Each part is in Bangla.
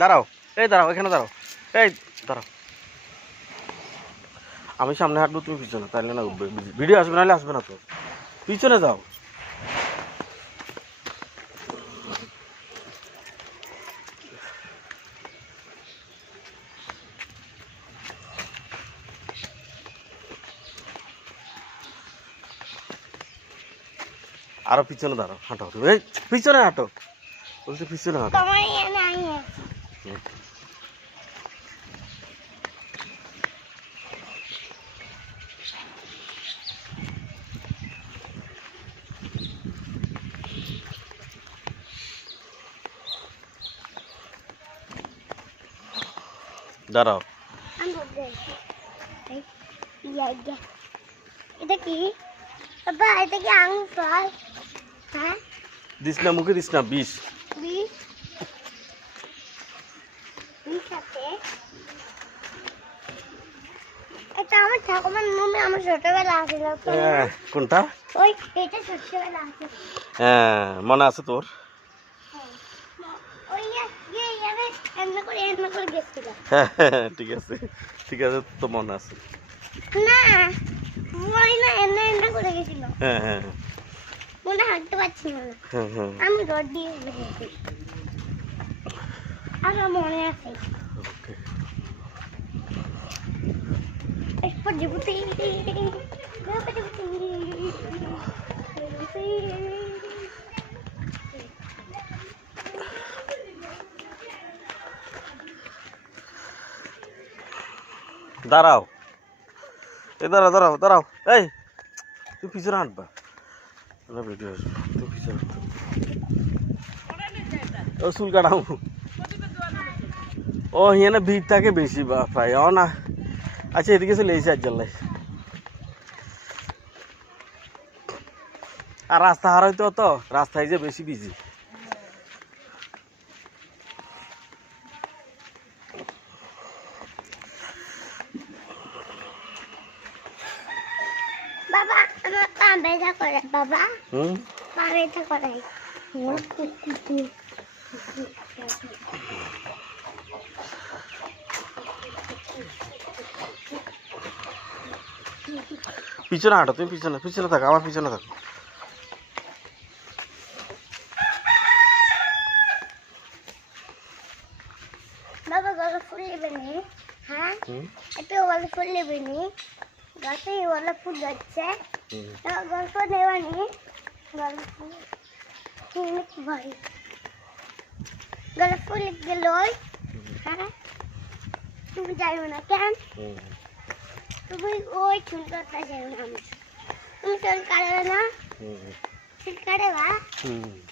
দাঁড়াও, এই দাঁড়াও, এখানে দাঁড়াও, এই দাঁড়াও। আমি সামনে হাঁটবো, তুমি পিছনে, তাইলে না উঠবে। ভিডিও আসবে, নাহলে আসবে না তো। পিছনে যাও। আরো পিছনে দাঁড়াও, হাঁটো, এই পিছনে হাঁটো, বলছি পিছনে হাঁটো। দাঁড়াও। এটা কি বাবা? এটা কি আঙুর ফল? হ্যাঁ, দিস না, মুখে দিস না, বিষ। বিষ বিষ আছে। এটা আমার ঠাকুমার মনে আমার ছোটবেলা আছিল। কোনটা? ওই এটা ছোটবেলা আছে। হ্যাঁ, মনে আছে তোর? ওই এমনি করে গেছিল। হ্যাঁ, ঠিক আছে, ঠিক আছে, তো মনে আছে। না, ওই না এমনি করে গেছিল। হ্যাঁ, হ্যাঁ, মনে হাঁটতে পারছি না। হ্যাঁ, হ্যাঁ। আমি রোড দিয়ে গেছি, আমার মনে আছে। ওকে। এরপর জিবুতি দাঁড়াও, এই দাঁড়াও, দাঁড়াও, দাঁড়াও, এই তুই পিছনে হাঁটবা, ভিডিও আসবে, তুই পিছনে হাঁটতে। ও চুল কাটাও। ও হিয়ানে ভিড় থাকে বেশি, ভাই ও না। আচ্ছা, এদিকে চলে এসে আজ্জাল্লাই। আর রাস্তা হার হইতো, তো রাস্তায় যে বেশি বিজি। বাবা, আমার পা ব্যথা করে বাবা। পা ব্যথা করে। পিছনে হাঁটো, তুমি পিছনে, পিছনে থাকো, আমার পিছনে থাকো। বাবা গলা ফুল নেবে নি? হ্যাঁ, একটু গলা ফুল নেবে নি? গাছে গলা ফুল যাচ্ছে, গল্প নেওয়া নি? গলা ফুল ভাই, গলা ফুল গেল। হ্যাঁ, তুমি যাইও না কেন? তুমি ওই চুলটা যাইও না। তুমি চুল কাটবে না? চুল কাটবা?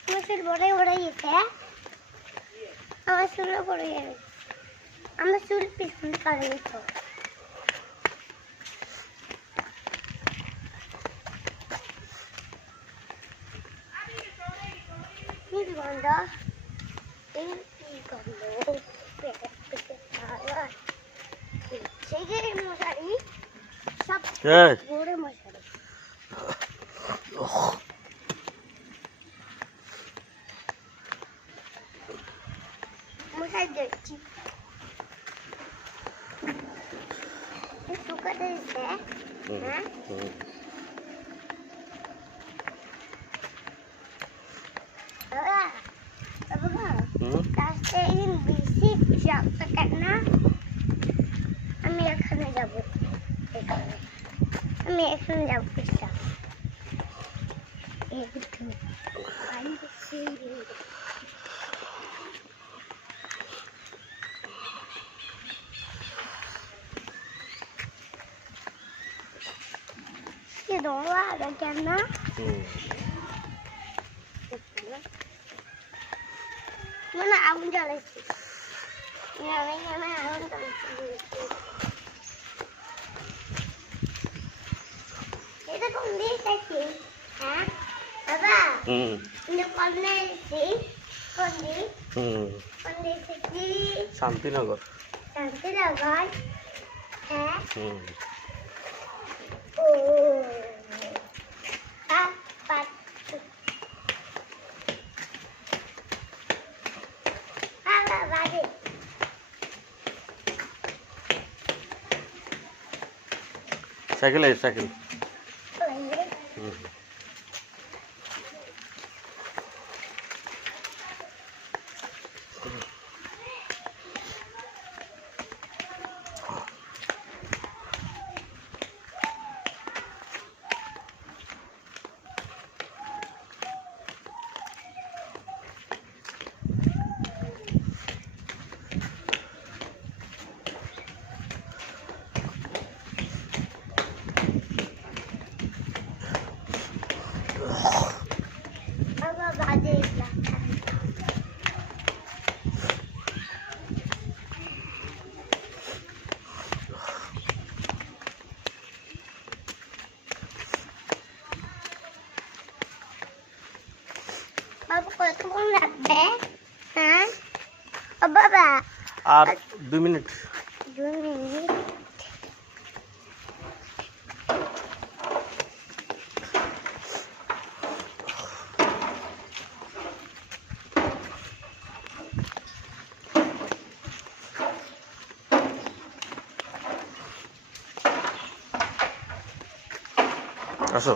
তোমার চুল বড় বড় গেছে, আমার চুলও বড় যাবে। আমার চুল পিছনে কাটে গেছে। গন্ধ, এই গন্ধ, মশারি সব বড় মশারি। মশারি দেখছি শুকাতে দিচ্ছে। হ্যাঁ, আমি এখানে যাবো, আমি এখানে যাবো। কেন মানে আগুন জ্বালাইছি, আগুন জ্বালাইছি। এটা কোন দিক থেকে? হ্যাঁ বাবা, কোন দিক? কোন দিক? কোন দিক থেকে? শান্তিনগর। শান্তিনগর? হ্যাঁ। ও বাবা, সাইকেল সাইকেল আবার বাজে বাবা কতক্ষণ লাগবে হ্যাঁ ও বাবা আর 2 মিনিট 2 মিনিট আসো